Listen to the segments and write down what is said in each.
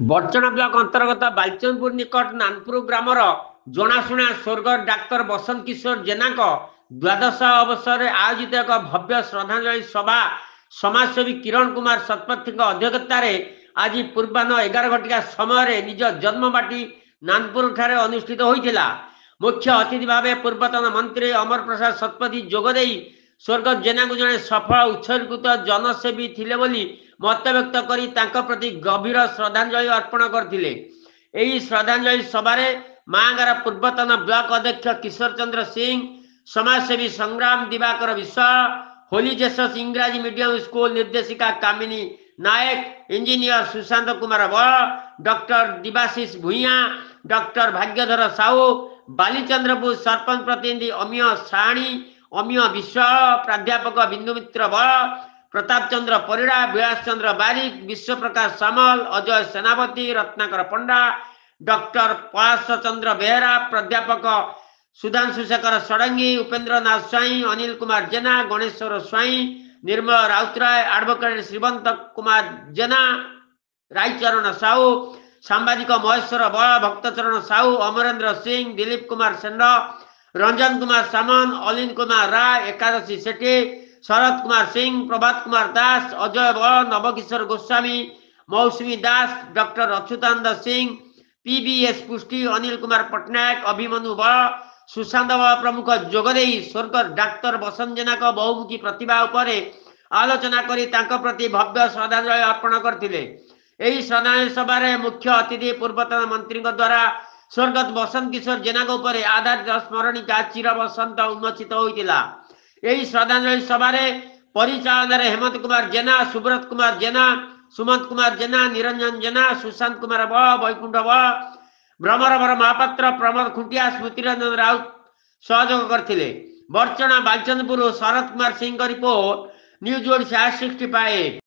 बड़चना block अंतर्गत बालचंदपुर निकट Nanpur grammar जनाशुना स्वर्गत doctor बसंत किशोर जेना द्वादश अवसर में आयोजित एक भव्य श्रद्धांजलि सभा समाजसेवी किरण कुमार शतपथी अध्यक्षतार आज पूर्वाह्न 11 घटिका समय निज जन्मबाटी नानपुर ठारे अनुष्ठित होता। मुख्य अतिथि भाव पूर्वतन मंत्री अमर प्रसाद शतपथी जोगदे स्वर्गत जेना को जड़े सफल उत्सर्गित जनसेवी थिले बोली मत व्यक्त करी तांको प्रति गभीर श्रद्धांजलि अर्पण करथिले। एही श्रद्धांजलि सभारे मांगार पूर्वतन ब्लॉक अध्यक्ष किशोर चंद्र सिंह, समाजसेवी संग्राम दिवाकर विश्वास, होली जेसस इंग्राजी मीडियम स्कूल निर्देशिका कामिनी नायक, इंजीनियर सुशांत कुमार बल, डॉक्टर दिवाशीष भूइया, डॉक्टर भाग्यधर साहू, बालीचंद्रपुर सरपंच प्रतिनिधि अमीय साणी, अमीय विश्वास, प्राध्यापक बिंदु मित्र बल, प्रताप चंद्र परिड़ा, विलास चंद्र बारिक, विश्व प्रकाश सामल, अजय सेनापति, रत्नाकर पंडा, डॉक्टर पलाश चंद्र बेहरा, प्राध्यापक सुधांशु शेखर षडंगी, उपेंद्र नाथ स्वाई, अनिल कुमार जेना, गणेश्वर स्वाई, निर्मल राउतराय, एडवोकेट श्रीवंत कुमार जेना, रायचरण साहू, सांबादिक महेश्वर बल, भक्तचरण साहू, अमरेंद्र सिंह, दिलीप कुमार सेंड, रंजन कुमार सामन, अलिन कुमार राय, एकादशी सेठी, शरद कुमार सिंह, प्रभात कुमार दास, अजय बल, नवकिशोर गोस्वामी, मौसुमी दास, डॉक्टर अच्युतानंद सिंह, पीबीएस पुष्टि, अनिल कुमार पट्टनायक, अभिमन्यु बल, सुशांत बल प्रमुख जोगदे स्वर्गत डाक्तर बसंत जेना बहुमुखी प्रतिभा उपरे आलोचना करी तांको प्रति भव्य श्रद्धांजलि अर्पण करथिले। एही श्रद्धांजलि सभारे मुख्य अतिथि पूर्वतन मंत्री द्वारा स्वर्गत बसंत किशोर जेना उपरे आधारित स्मरणिका चिर बसंत उन्मोचित होइतिला। यही श्रद्धांजलि सभारे परिचालन हेमंत कुमार जेना, सुब्रत कुमार जेना, सुमंत कुमार जेना, निरंजन जेना, सुशांत कुमार बल, वैकुंठ बल, भ्रमरवर महापात्र, प्रमोद खुंटिया, स्मृतिरंजन राउत सहयोग करथिले। बड़चना बालचंदपुर शरद कुमार सिंह का report, news Odisha 65।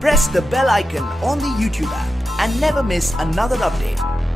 Press the bell icon on the YouTube app and never miss another update.